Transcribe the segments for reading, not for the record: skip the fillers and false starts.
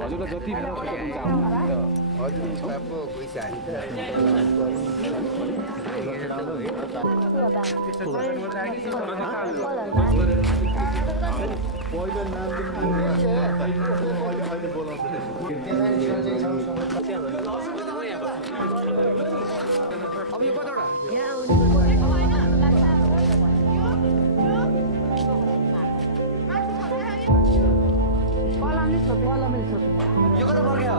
हजुरलाई जति बेला फोटो हुन्छ हजुर उसको पैसा अब यो कताबाट यो कता बग्यो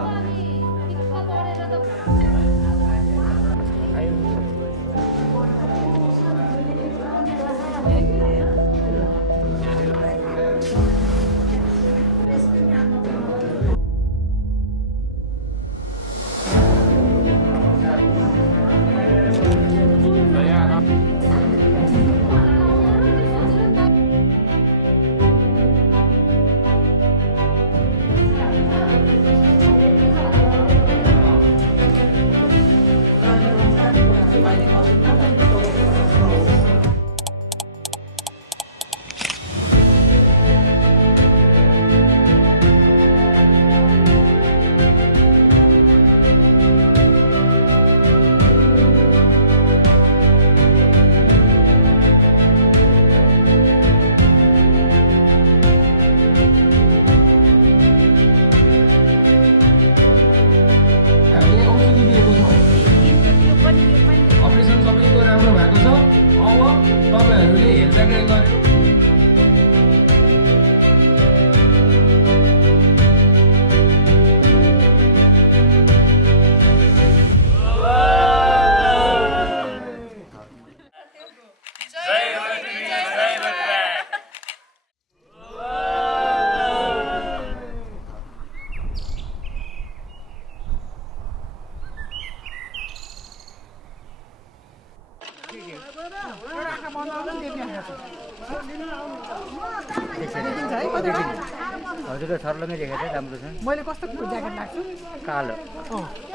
हजुरले थर्लङै देखेको थिएँ राम्रो छ मैले कस्तो ज्याकेट लाग्छु कालो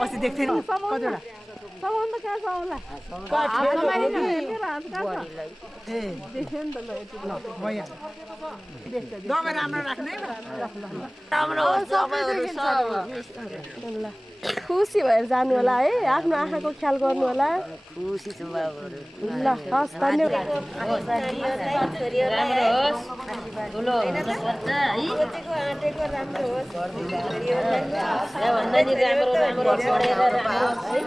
अस्ति देख्थेँ नि कतिवटा सामान त कहाँ छ होला दबाई राम्रो राख्ने खुसी भएर जानु होला है आफ्नो आँखाको ख्याल गर्नु होला खुसी छु बाबुहरु ल हस् धन्यवाद राम्रो होस् ठुलो हुन्छ है आँटेको राम्रो होस् भन्दा नि राम्रो पढेर राम्रो है